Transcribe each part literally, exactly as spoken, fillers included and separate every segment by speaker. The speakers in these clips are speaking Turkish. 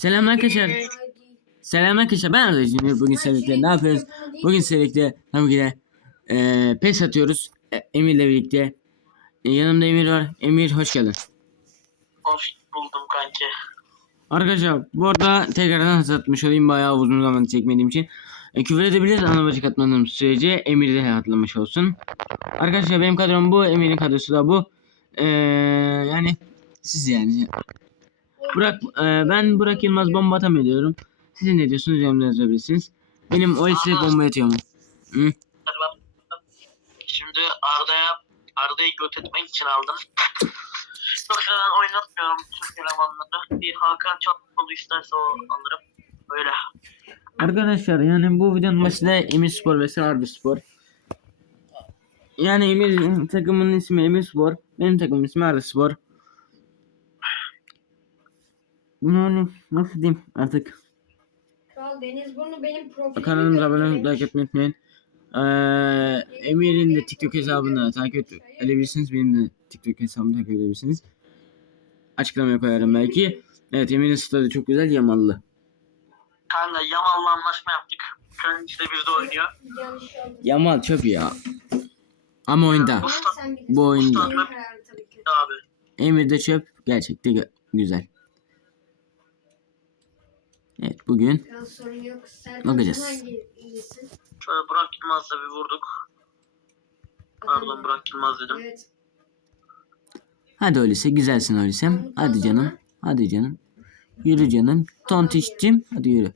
Speaker 1: Selam arkadaşlar. Selam arkadaşlar. Ben Arda Cüneyt. Bugün serikte ne yapıyoruz? Bugün serikte tabii ki de e, pes atıyoruz. E, Emir'le birlikte. E, yanımda Emir var. Emir hoş geldin.
Speaker 2: Hoş buldum kanki.
Speaker 1: Arkadaşlar bu arada tekrardan hatırlatmış olayım. Bayağı uzun zaman çekmediğim için. E, küfür edebiliriz ana bacı katmadığım sürece Emir'i de hatırlamış olsun. Arkadaşlar benim kadrom bu. Emir'in kadrosu da bu. E, yani siz yani. Burak, e, ben Burak Yılmaz bomba atamıyorum. Siz ne diyorsunuz? Yorumlara yazabilirsiniz. Benim o listeye bomba atıyor mu? Hı?
Speaker 2: Şimdi Arda'ya Arda'yı göt etmek için aldım. Yoksa ben oynatmıyorum Türk elemanları. Bir Hakan Çatmalı isterse o alırım. Öyle.
Speaker 1: Arkadaşlar yani bu videonun başında Emir Spor ve Arda Spor. Yani Emir takımının ismi Emir Spor. Benim takımın ismi Arda Spor. Yani nasıl diyeyim artık.
Speaker 3: Kral Denizburnu benim profilim.
Speaker 1: Kanalımıza abone olmayı, like etmeyi unutmayın. Ee, Emir'in de TikTok hesabını takip edebilirsiniz. Benim de TikTok hesabımı takip edebilirsiniz. Açıklamaya koyarım belki. Evet, Emir'in stadı çok güzel, Yamallı.
Speaker 2: Kanka Yamal'la anlaşma yaptık. Kendisi de bizde oynuyor.
Speaker 1: Yamal çöp ya. Ama oyunda. Bu oyunda.
Speaker 2: Abi.
Speaker 1: Emir de çöp. Gerçekten gü- güzel. Evet, bugün bakacağız.
Speaker 2: Şöyle Burak Yılmaz'la bir vurduk. Pardon Burak Yılmaz dedim.
Speaker 3: Evet.
Speaker 1: Hadi öyleyse, güzelsin öyleyse. Hadi canım. Hadi canım. Yürü canım. Tontişcim. Hadi yürü.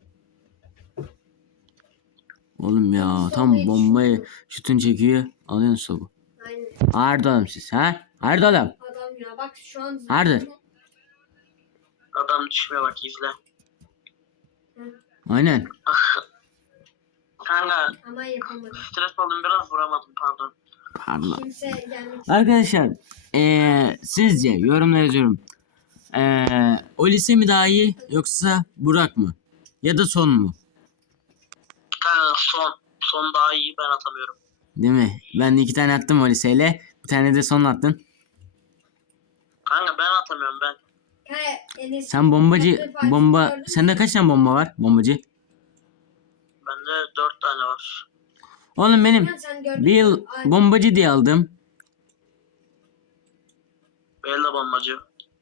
Speaker 1: Oğlum ya tam bombayı şutun çekiyor. Alıyorsun topu.
Speaker 3: Aynen.
Speaker 1: Harbi oğlum siz ha? Harbi oğlum.
Speaker 3: Adam ya bak şu an.
Speaker 1: Harbi.
Speaker 2: Adam düşmüyor bak izle.
Speaker 1: Aynen.
Speaker 2: Kanka
Speaker 3: Ama yapamadım.
Speaker 2: stres oldum biraz vuramadım pardon.
Speaker 1: Pardon.
Speaker 3: Kimse gelmek
Speaker 1: Arkadaşlar ee, sizce yorumlara yazıyorum. Ee, o lise mi daha iyi yoksa Burak mı? Ya da son mu?
Speaker 2: Kanka son. Son daha iyi ben atamıyorum.
Speaker 1: Değil mi? Ben de iki tane attım o liseyle. Bir tane de son attın.
Speaker 2: Kanka ben atamıyorum ben.
Speaker 3: Enes,
Speaker 1: Sen bombacı
Speaker 3: yaptığı parti
Speaker 1: bomba.
Speaker 3: gördün mü?
Speaker 1: Sende kaç tane bomba var? Bombacı.
Speaker 2: Bende dört tane var.
Speaker 1: Oğlum benim
Speaker 3: Sen- sen gördün
Speaker 1: bir
Speaker 3: mü?
Speaker 1: yıl
Speaker 3: Ay,
Speaker 1: bombacı diye aldım.
Speaker 2: Bella bombacı.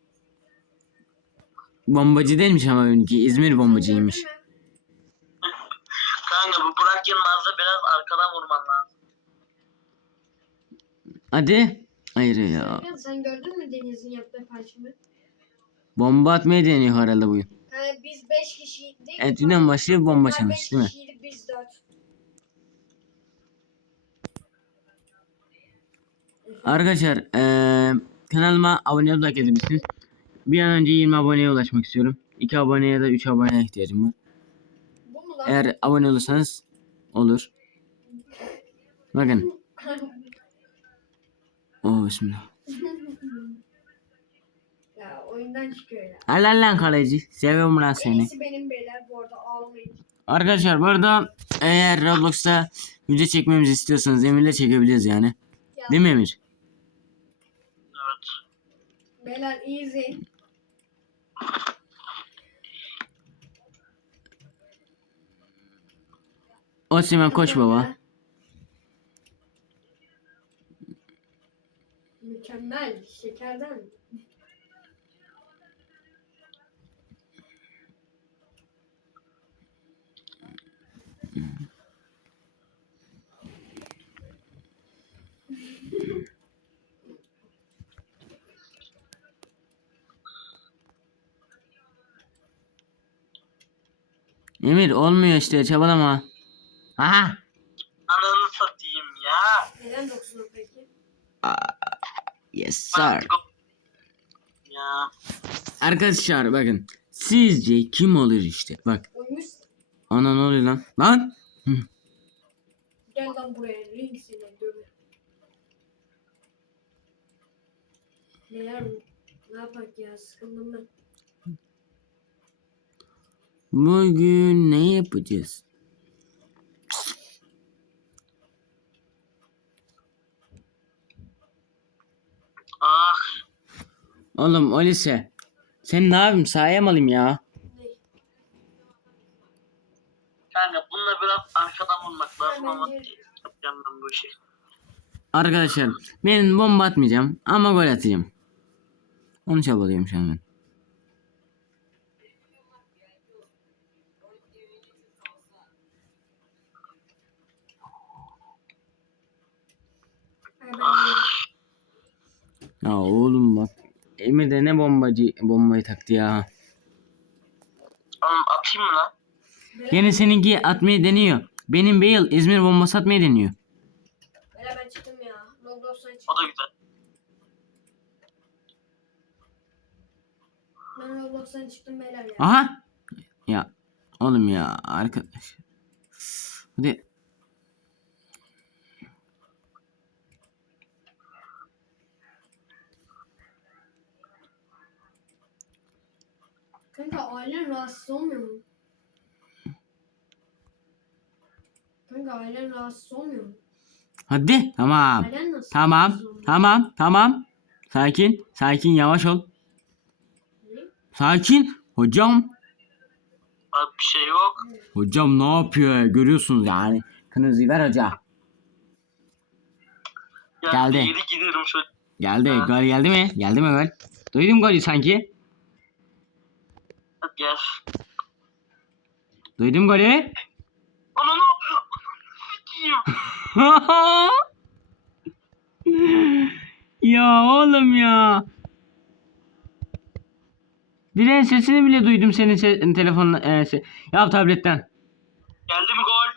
Speaker 1: Bombacı değilmiş ama benimki İzmir
Speaker 3: sen
Speaker 1: bombacıymış.
Speaker 3: gördün mü?
Speaker 2: Kanka bu Burak Yılmaz'ı biraz arkadan vurman lazım.
Speaker 1: Hadi. Hayır ya.
Speaker 3: Sen- Sen gördün mü Deniz'in yaptığı parçamı?
Speaker 1: Bomba atmaya deniyor herhalde bugün.
Speaker 3: Yani biz beş kişiydik.
Speaker 1: Evet, yine başı bomba
Speaker 3: Onlar
Speaker 1: çalmış
Speaker 3: beş
Speaker 1: değil mi?
Speaker 3: kişiydi, biz dört.
Speaker 1: Arkadaşlar eee kanalıma abone olup like edebilirsiniz. Bir an önce yirmi aboneye ulaşmak istiyorum. iki aboneye ya da üç aboneye ihtiyacım var.
Speaker 3: Bu mu lan?
Speaker 1: Eğer abone olursanız olur. Bakın. Oh bismillah.
Speaker 3: Ya oyundan çıkıyor ya.
Speaker 1: Helal lan kaleci. Seviyorum lan seni.
Speaker 3: Neyse benim beyler bu arada ağlamayın.
Speaker 1: Arkadaşlar bu arada eğer Roblox'ta video çekmemizi istiyorsanız Emir'le çekebiliriz yani.
Speaker 3: Ya,
Speaker 1: Değil mi Emir?
Speaker 2: Evet.
Speaker 3: Beyler easy.
Speaker 1: Osimhen koş baba.
Speaker 3: Mükemmel. Şekerden.
Speaker 1: Emir olmuyor işte, çabalama. Aha.
Speaker 2: Ananı satayım ya.
Speaker 3: Neden doksan peki?
Speaker 1: Yes sir.
Speaker 2: Ya.
Speaker 1: Arkadaşlar bakın. Sizce kim olur işte? Bak.
Speaker 3: Oymuş.
Speaker 1: Ana ne oluyor lan? Lan. Hı.
Speaker 3: Gel lan buraya. Ring seni dövür. Beyler ne yapak ya? Sıkıldım ben.
Speaker 1: Bugün ne yapacağız?
Speaker 2: Ah.
Speaker 1: Oğlum o lise. Sen ne yapayım? Sahaya mı alayım ya?
Speaker 3: Ne?
Speaker 2: Kanka bununla biraz arkadan vurmak lazım ama
Speaker 3: Bence-
Speaker 2: yapacağım ben bu işi.
Speaker 1: Arkadaşlar ben bomba atmayacağım ama gol atacağım. Onu çabalıyorum şu an ben.
Speaker 3: Ha, ben
Speaker 1: Ya oğlum bak. Emir de ne bombacı bombayı taktı ya.
Speaker 2: Oğlum atayım mı lan?
Speaker 3: Böyle,
Speaker 1: Yine seninki atmayı deniyor. Benim Bale İzmir bombası atmayı deniyor.
Speaker 3: böyle ben çıktım ya. Roblox'tan
Speaker 2: O
Speaker 3: çıktım.
Speaker 2: da güzel.
Speaker 3: Ben Roblox'tan çıktım beyler ya.
Speaker 1: Aha. Ya oğlum ya arkadaş. Hadi.
Speaker 3: Kanka ailen rahatsız olmuyor mu? Kanka ailen rahatsız olmuyor mu?
Speaker 1: Hadi. Tamam.
Speaker 3: Ailen nasıl?
Speaker 1: Tamam.
Speaker 3: rahatsız olmuyor?
Speaker 1: Tamam. Tamam. Sakin. Sakin yavaş ol.
Speaker 3: Ne?
Speaker 1: Sakin. Hocam.
Speaker 2: Abi bir şey yok.
Speaker 1: Hocam ne yapıyor? Görüyorsunuz yani. Kırmızıyı ver hoca.
Speaker 2: Ya
Speaker 1: Geldi.
Speaker 2: Geri giderim şöyle.
Speaker 1: Geldi.
Speaker 2: Ha.
Speaker 1: Gol geldi mi? Geldi mi gol? Duydum golü sanki.
Speaker 2: Hadi gel.
Speaker 1: Duydum golü.
Speaker 2: Ananı sikeyim.
Speaker 1: Ya oğlum ya. Diren sesini bile duydum senin se- telefonla e, se- ya tabletten.
Speaker 2: Geldi mi gol?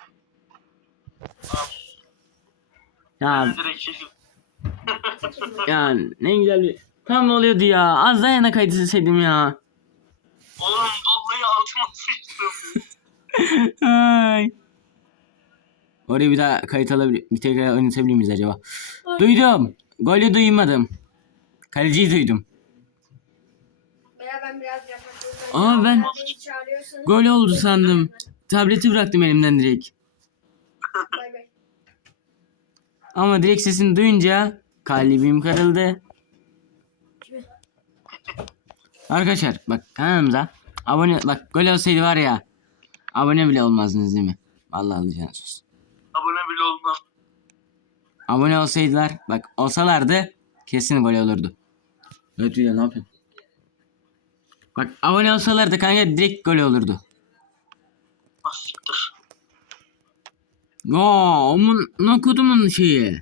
Speaker 1: Ya
Speaker 2: Direkt çekil.
Speaker 1: ya ne güzel bir tam ne oluyordu ya. Az daha yana kaydetseydim ya.
Speaker 2: Oğlum vallahi altıma sıçtım.
Speaker 1: Ay. Oraya bir daha kayıt alabilir, bir tekrar oynatabilir miyiz acaba? Duydum. Golü duymadım. Kaleciyi duydum.
Speaker 3: Veya ben biraz yapmak
Speaker 1: Aa, ben-
Speaker 3: beni çağırıyorsanız.
Speaker 1: Gol oldu sandım. Tableti bıraktım elimden direkt.
Speaker 3: Bay bay.
Speaker 1: Ama direkt sesini duyunca kalbim kırıldı.
Speaker 3: Kime?
Speaker 1: Arkadaşlar bak kanalımıza abone bak gol olsaydı var ya abone bile olmazdınız değil mi? Vallahi alacaksınız.
Speaker 2: Abone bile olmam.
Speaker 1: Abone olsaydılar bak olsalardı kesin gol olurdu. Evet ya ne yapıyorsun? Bak abone olsalardı kanka direkt gol olurdu.
Speaker 2: Ah siktir.
Speaker 1: Ya onun nakodumun şeyi.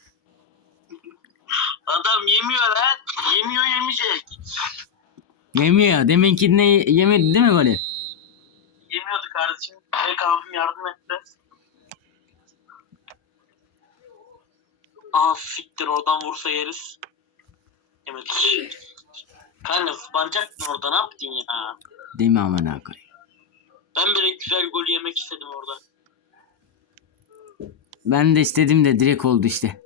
Speaker 2: Adam yemiyor lan. Yemiyor yemeyecek.
Speaker 1: Yemiyor. Deminki ne yemedi değil mi golü?
Speaker 2: Yemiyordu kardeşim. Pek abim yardım etti. Aa siktir oradan vursa yeriz. Yemedik. Kanka zıplanacaktın orada ne yaptın ya?
Speaker 1: Değil mi aman akay?
Speaker 2: Ben bile güzel gol yemek istedim orada.
Speaker 1: Ben de istedim de direkt oldu işte.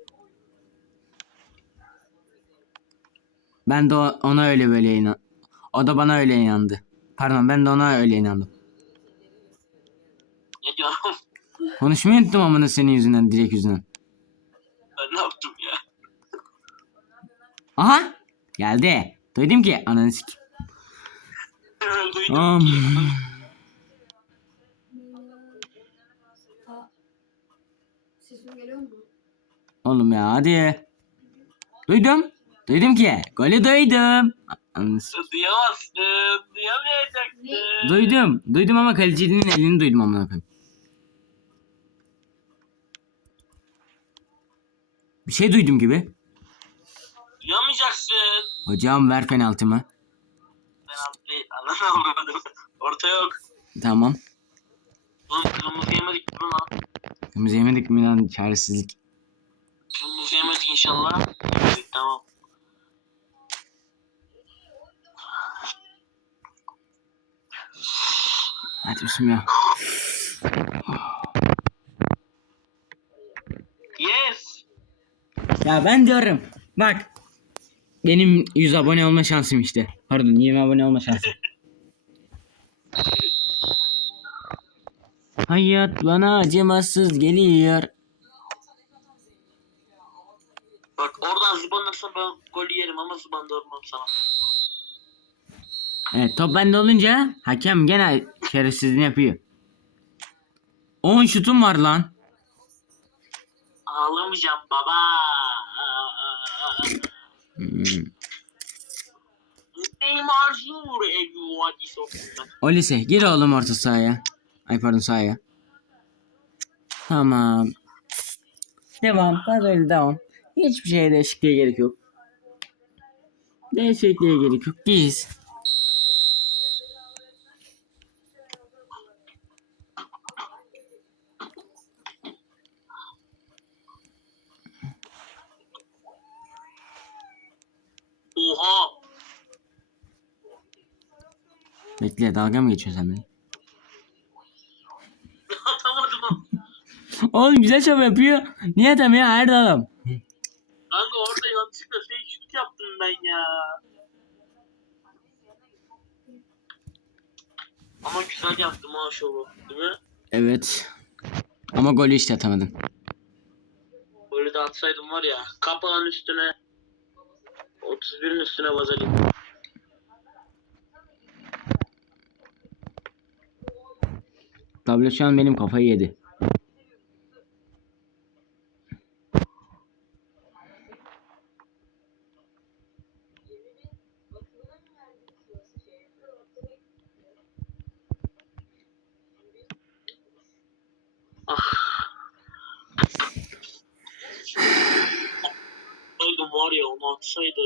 Speaker 1: Ben de o- ona öyle böyle inan. O da bana öyle inandı. Pardon ben de ona öyle inandım.
Speaker 2: Ne diyorum?
Speaker 1: Konuşmayı unuttum amına senin yüzünden direkt yüzünden.
Speaker 2: Ben ne yaptım ya?
Speaker 1: Aha geldi. Duydum ki ananı sik.
Speaker 2: Duydum
Speaker 1: Am.
Speaker 2: ki.
Speaker 3: Aa, sesim geliyor mu?
Speaker 1: Oğlum ya hadi. Duydum. Duydum ki. Golü duydum. Ananı sik.
Speaker 2: Duyamazsın. Duyamayacaksın.
Speaker 1: Duydum. Duydum ama kalecinin elini duydum amına koyayım. Bir şey duydum gibi.
Speaker 2: Duyamayacaksın.
Speaker 1: Hocam ver penaltımı.
Speaker 2: Penaltı değil. Anlamadım. Orta yok.
Speaker 1: Tamam.
Speaker 2: Oğlum kırmızı yemedik mi lan?
Speaker 1: Kırmızı yemedik mi lan çaresizlik.
Speaker 2: Kırmızı yemedik inşallah. Yemedik tamam.
Speaker 1: Hadi bismillah.
Speaker 2: Yes.
Speaker 1: Ya ben diyorum. Bak. Benim yüz abone olma şansım işte. Pardon yirmi abone olma şansım. Hayat bana acımasız geliyor.
Speaker 2: Bak oradan zıbanırsan ben golü yerim ama zıbandırmam sana.
Speaker 1: Evet top bende olunca hakem gene şerefsizliğini yapıyor. on şutum var lan.
Speaker 2: Ağlamayacağım baba.
Speaker 1: Hmm.
Speaker 2: Neymar Junior Ebu soktum.
Speaker 1: O lise gir oğlum orta sahaya. Ay pardon sahaya. Tamam. Devam. Böyle devam. Hiçbir şeye değişikliğe gerek yok. Değişikliğe gerek yok. Giz.
Speaker 2: Oha.
Speaker 1: Bekle dalga mı geçiyorsun sen beni?
Speaker 2: Atamadım lan.
Speaker 1: Oğlum güzel şov yapıyor. Niye atamıyor? Her adam.
Speaker 2: Kanka orada yanlışlıkla fake şut yaptım ben ya. Ama güzel yaptım ha şovu, değil mi?
Speaker 1: Evet. Ama golü işte atamadın.
Speaker 2: Böyle de atsaydım var ya, kapağın üstüne otuz birin üstüne vazelin.
Speaker 1: Tablo şu an benim kafayı yedi.
Speaker 2: Ah. Öldüm var ya, onu atsaydı.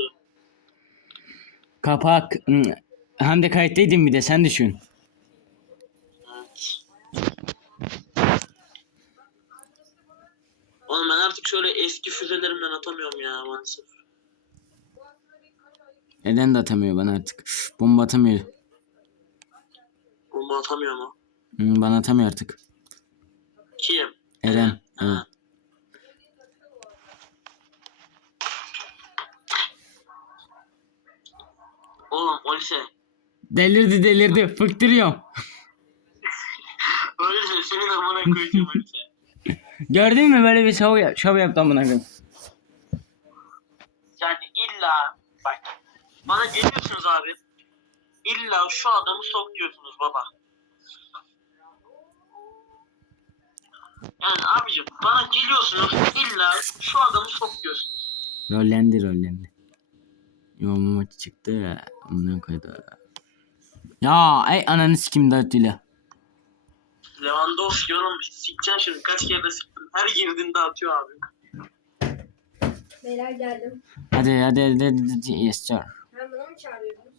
Speaker 1: Kapak. hmm, Hem de kayıttaydım bir de sen düşün.
Speaker 2: Evet. Oğlum ben artık şöyle eski füzelerimden atamıyorum ya maalesef.
Speaker 1: Neden de atamıyor bana artık. Bomba atamıyor.
Speaker 2: Bomba atamıyor ama.
Speaker 1: Hmm, bana atamıyor artık.
Speaker 2: Kim?
Speaker 1: Eren.
Speaker 2: Ha.
Speaker 1: Evet.
Speaker 2: Oğlum o lise.
Speaker 1: Delirdi delirdi. Fıktırıyor.
Speaker 2: Öyle lise senin amına koyacağım o lise.
Speaker 1: Gördün mü böyle bir şov, yap şov yaptım buna koyayım.
Speaker 2: Yani illa bak bana geliyorsunuz abi. İlla şu adamı sok diyorsunuz baba. Yani abicim bana geliyorsunuz illa şu adamı sok diyorsunuz.
Speaker 1: Rollendi rollendi. Yo maç çıktı. Ondan koydu. Ya ey ananı sikim dörtlüyle.
Speaker 2: Lewandowski oğlum sikeceksin şimdi kaç kere de siktim. Her girdiğinde atıyor abi.
Speaker 3: Beyler geldim.
Speaker 1: Hadi hadi hadi, hadi, hadi. Yes sir.
Speaker 3: Sen bana mı çağırıyordunuz?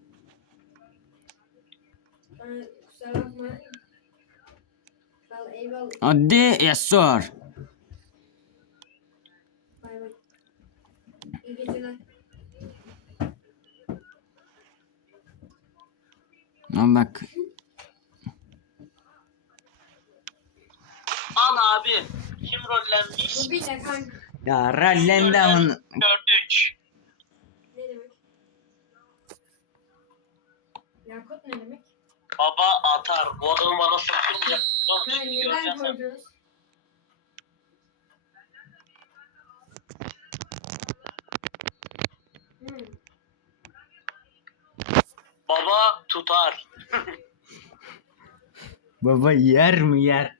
Speaker 3: Bana kusura bakma. Vallahi eyvallah.
Speaker 1: Hadi yes sir.
Speaker 3: Bay bay. İyi geceler.
Speaker 1: Ama bak.
Speaker 2: Al abi. Kim rollenmiş?
Speaker 3: Bu bir de kanka.
Speaker 1: Ya rollendi ama.
Speaker 2: Gördük.
Speaker 3: Ne demek? Yakut ne demek?
Speaker 2: Baba atar. Bu adamı bana sokturmayacak. Oğlum
Speaker 3: Ha,
Speaker 2: şimdi
Speaker 3: neden
Speaker 2: göreceksin sen.
Speaker 3: koydunuz? Hmm.
Speaker 2: Baba tutar.
Speaker 1: Baba yer mi yer?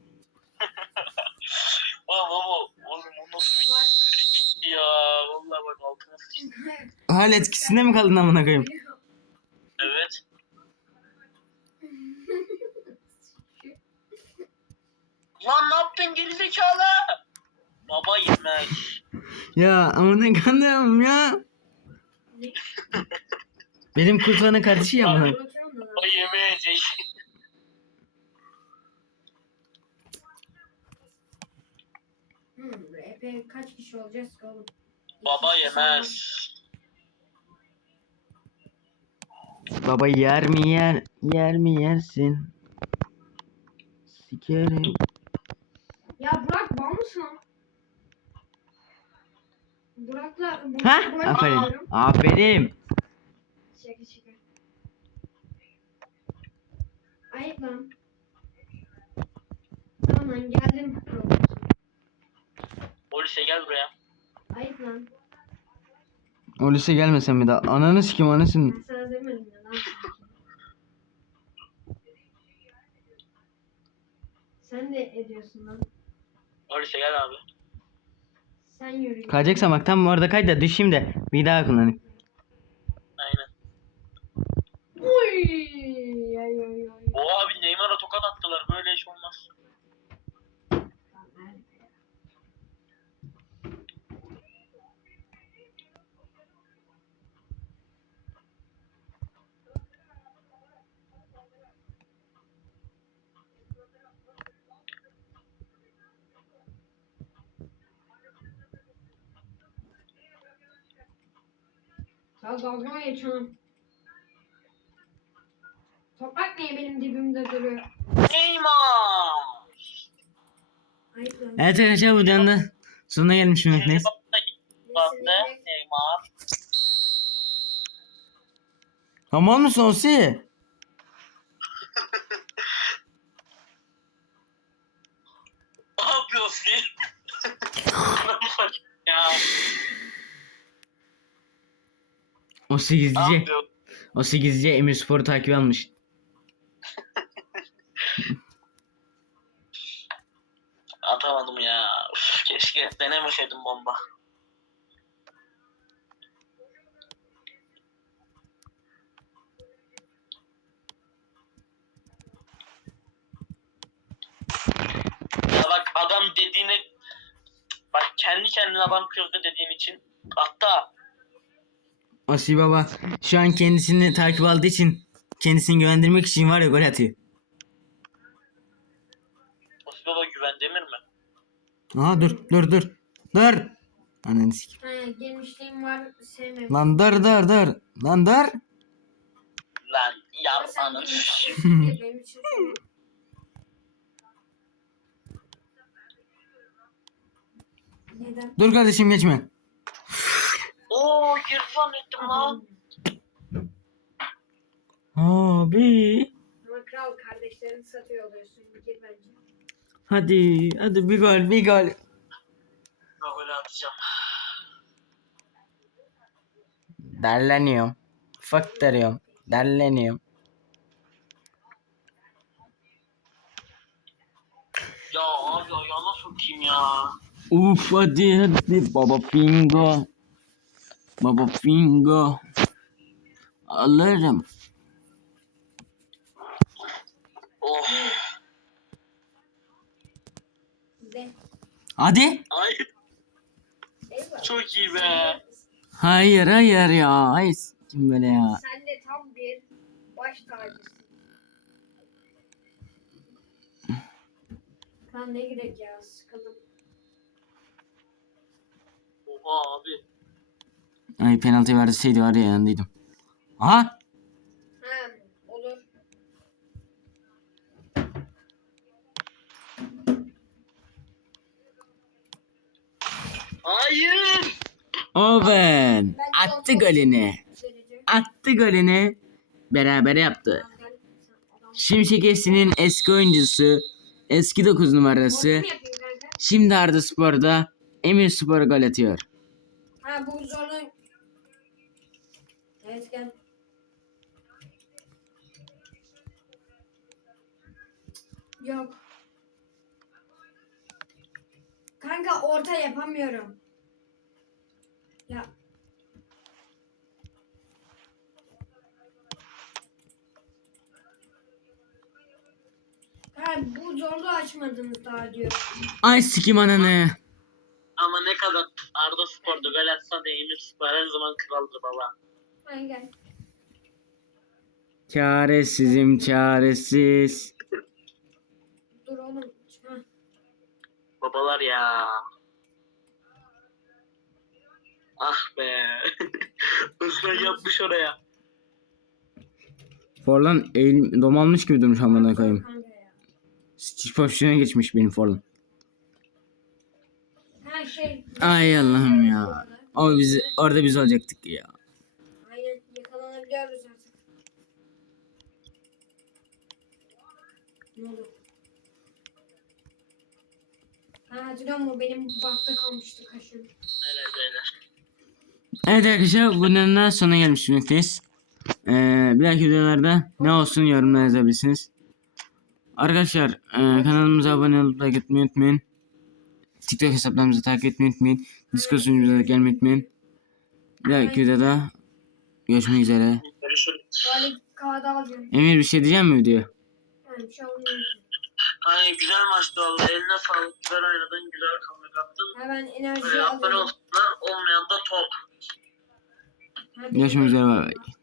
Speaker 2: Baba baba. Oğlum o nasıl bir
Speaker 3: Var.
Speaker 2: frikikti ya. Vallahi bak altına sıçtım.
Speaker 1: Hal etkisinde mi kaldın amına koyayım?
Speaker 2: Evet. Lan ne yaptın gerizekalı? Baba yemez.
Speaker 1: Ya amına kandım ya. Benim kurtlanın kardeşi ya amına.
Speaker 3: Unutuyorum da lan.
Speaker 2: Baba yemeyecek.
Speaker 3: Hmm, epey kaç kişi olacağız ki oğlum?
Speaker 2: Baba
Speaker 3: İki kişi
Speaker 2: yemez.
Speaker 1: Baba yer mi yer? Yer mi yersin? Sikerim.
Speaker 3: sonra. Ya Burak bal mısın lan? Burak'la
Speaker 1: Ha?
Speaker 3: Burak'la Burak
Speaker 1: Aferin.
Speaker 3: yapıyorum.
Speaker 1: Aferin.
Speaker 3: Şaka şaka. Ayıp lan. Tamam lan geldim.
Speaker 2: Polise gel buraya.
Speaker 3: Ayıp lan.
Speaker 1: O lise gelmesen mi daha? Ananı sikim anasını.
Speaker 3: Ben sana demedim ya lan. Sen de de ediyorsun lan.
Speaker 2: Öyleyse gel abi.
Speaker 3: Sen yürü.
Speaker 1: Kayacaksan bak tam orada kay da düşeyim de bir daha kullanayım.
Speaker 2: Aynen.
Speaker 3: Uy. Ay ay ay.
Speaker 2: O abi Neymar'a tokat attılar. Böyle iş olmaz.
Speaker 3: Ya dalga mı geçiyorsun? Toprak niye benim dibimde duruyor?
Speaker 2: Neymar!
Speaker 3: Ayıp lan.
Speaker 1: Evet arkadaşlar bu videonun da sonuna gelmiş
Speaker 2: Şimdi
Speaker 1: bulunmaktayız.
Speaker 2: baktı baktı Neymar.
Speaker 1: Tamam mısın Osi?
Speaker 2: Ne yapıyorsun? ya.
Speaker 1: Osi
Speaker 2: Ne
Speaker 1: gizlice.
Speaker 2: yapıyorsun?
Speaker 1: Osi gizlice Emir Spor'u takip almış.
Speaker 2: Atamadım ya. Üf, keşke denemeseydim bomba. Ya bak adam dediğine bak kendi kendine adam kırdı dediğin için hatta
Speaker 1: Osi baba şu an kendisini takip aldığı için kendisini güvendirmek için var ya gol atıyor.
Speaker 2: Osman'a güven demir mi?
Speaker 1: Aha dur dur dur. Dur. Ananı sikeyim.
Speaker 3: He, gelmişliğim var sevmem.
Speaker 1: Lan dur dur dur. Lan dur.
Speaker 2: Lan
Speaker 3: Ama sen
Speaker 2: yarmanın.
Speaker 3: gelmişliğim değil, benim için sevmem. Neden?
Speaker 1: Dur kardeşim geçme.
Speaker 2: Oo girfan ettim lan.
Speaker 1: Abi.
Speaker 3: Ama kral kardeşlerini satıyor oluyorsun. Gir bence.
Speaker 1: Hadi hadi bir gol bir gol.
Speaker 2: Ben böyle atacağım.
Speaker 1: Derleniyorum. Fuck deriyorum. Derleniyorum.
Speaker 2: Ya abi ayağına sokayım ya.
Speaker 1: Uf hadi hadi baba fingo. Baba fingo. Alırım.
Speaker 2: Oh.
Speaker 3: De.
Speaker 1: Hadi.
Speaker 2: Ay
Speaker 3: Eyvallah.
Speaker 2: çok iyi be.
Speaker 1: Hayır hayır ya. Hayır kim böyle ya.
Speaker 3: Sen de tam bir baş tacısın. Kan ne gerek ya, sıkıldım.
Speaker 2: Oha abi.
Speaker 1: Ay penaltı verseydi var ya yanındaydım. Aha.
Speaker 3: He, olur.
Speaker 2: Hayır.
Speaker 1: Oven.
Speaker 3: Ben
Speaker 1: Attı
Speaker 3: çok-
Speaker 1: golünü.
Speaker 3: Derece.
Speaker 1: Attı golünü. Beraber yaptı.
Speaker 3: Adam- adam-
Speaker 1: Şimşek F C'nin eski oyuncusu. Eski dokuz numarası.
Speaker 3: Gol mü yapayım kanka?
Speaker 1: Şimdi Arda Spor'da Emir Spor'a gol atıyor.
Speaker 3: Ha bu zorlu. Evet gel. Yok. Kanka orta yapamıyorum. Ya. Ha bu zorlu açmadınız daha diyor.
Speaker 1: Ay sikim ananı.
Speaker 2: Ama ne kadar Arda Spor'da gol atsa da Emir Spor her zaman kraldır baba.
Speaker 3: Hadi gel.
Speaker 1: Çaresizim çaresiz.
Speaker 3: Dur oğlum. Ha.
Speaker 2: Babalar ya. Ah be. Israr yapmış oraya.
Speaker 1: Forlan eğil, domalmış gibi durmuş amına koyayım.
Speaker 3: Kanka ya.
Speaker 1: Stitch pozisyona geçmiş benim Forlan.
Speaker 3: Ha şey.
Speaker 1: Ay Allah'ım ya. O biz orada biz olacaktık ya.
Speaker 3: Aynen yakalanabiliyoruz artık. Ne oldu? Ha hatırlıyor musun? Benim bakta kalmıştı kaşım.
Speaker 2: Helal beyler.
Speaker 1: Evet arkadaşlar bunun da sonuna gelmiş bulunmaktayız. Ee, bir dahaki videolarda ne olsun yorumlar yazabilirsiniz. Arkadaşlar e, kanalımıza abone olup like etmeyi unutmayın. TikTok hesaplarımızı takip etmeyi unutmayın. Discord sunucumuza gelmeyi unutmayın. Bir dahaki videoda görüşmek üzere.
Speaker 2: Görüşürüz.
Speaker 3: Tuvalet kağıdı alacağım.
Speaker 1: Emir bir şey diyeceğim mi diyor?
Speaker 3: Yani bir şey olmuyor.
Speaker 2: Hani güzel maçtı vallahi. Eline sağlık. Güzel oynadın. Güzel comeback attın.
Speaker 3: Hemen enerji
Speaker 2: Böyle abone
Speaker 3: alıyorum.
Speaker 2: olsunlar. Olmayan da top.
Speaker 3: Ha, bir-
Speaker 1: Görüşmek üzere. Bay bay.